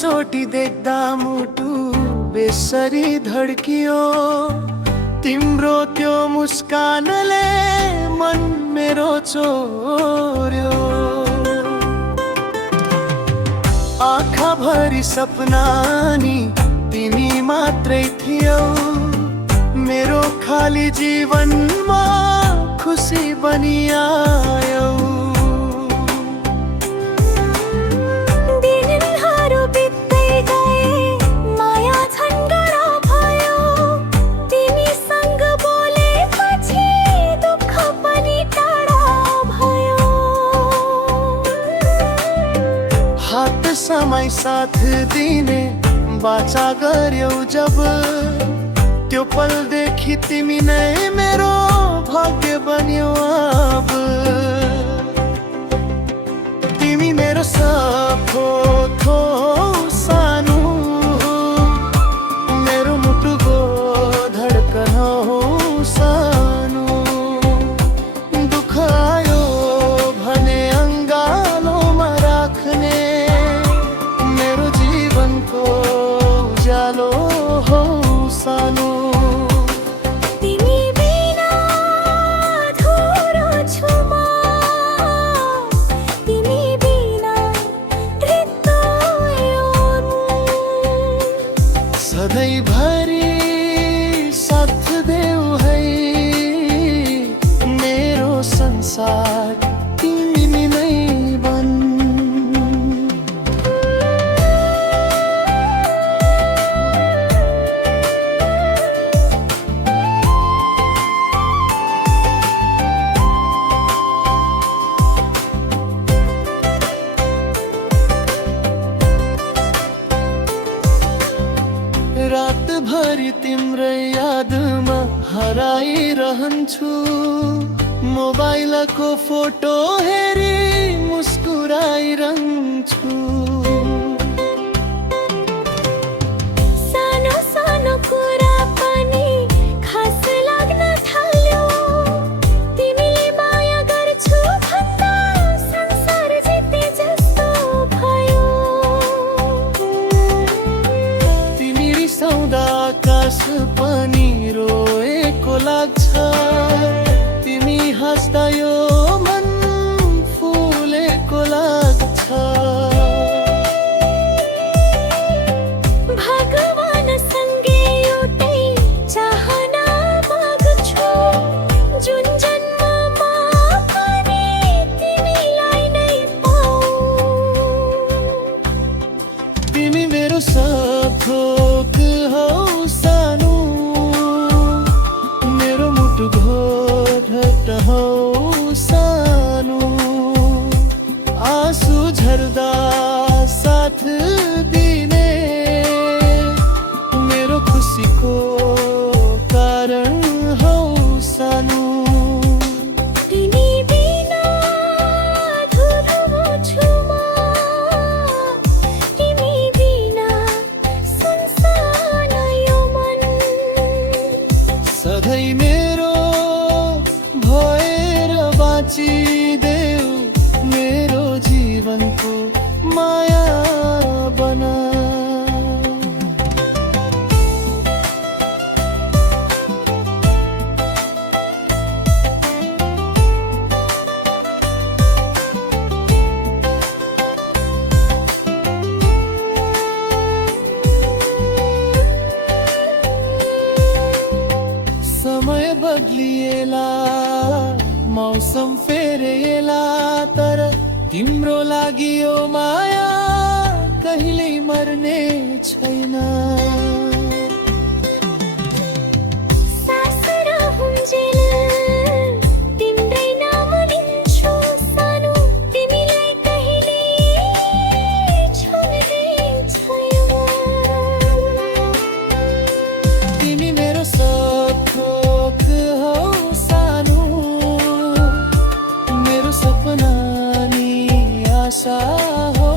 चोटी देख्दा मुटु बेसरी धड्कियो। तिम्रो त्यो मुस्कानले मन मेरो चोर्यो। आँखा भरी सपना नि तिमी मात्रै थियौ। मेरो खाली जीवनमा खुसी बनी आयौ। दिनहरू बित्दै गए, माया झन्डा भयो। तिमीसँग बोलेपछि दुःख पनि टाढा भयो। हात समय साथ दिने बाचा गर्यौ जब, त्यो पलदेखि तिमी नै मेरो भाग्य बन्यौ। अब तिमी मेरो सपो थो सानो, मेरो मुटुको धड्कन हो सानो। दुःख आयो भने अङ्गालोमा राख्ने, मेरो जीवनको उज्यालो हो सानो। तिमी बिना अधुरो छु म, तिमी बिना रित्तो यो मन। सधैँभरि साथ देऊ है, मेरो संसार तिमी नै बन। रातभरि तिम्रै यादमा हराइरहन्छु। मोबाइलको फोटो हेरी मुस्कुराइरहन्छु। सानो सानो कुरा पनि खास लाग्न थाल्यो। तिमीले माया गर्छु भन्दा संसार जिते जस्तो भयो। तिमी रिसाउँदा आकाश पनि रोएको लाग्छ। तिमी हाँस्दा यो मन फुलेको लाग्छ। भगवानसँगै एउटै चाहना माग्छु, जुन जन्ममा पनि तिमीलाई नै पाऊ। तिमी मेरो सथोक हौ सानो, मेरो मुटु घोट हौ सानो। आँसु झर्दा साथ दिने, मेरो खुसीको कारण हौ सानो। तिमी बिना अधुरो छु म, तिमी बिना सुनसान यो मन। सधैँ मेरो भएर बाँचिदेऊ, मेरो जीवनको माया बना। समय बदलिएला, मौसम फेरिएला, तर तिम्रो लागि यो माया कहिल्यै मर्ने छैन। सास रहून्जेल तिम्रै नाम लिन्छु सानो। तिमीलाई कहिल्यै छोड्ने छैन। तिमी मेरो सथोक हौ सानो, मेरो सपना नि आशा हो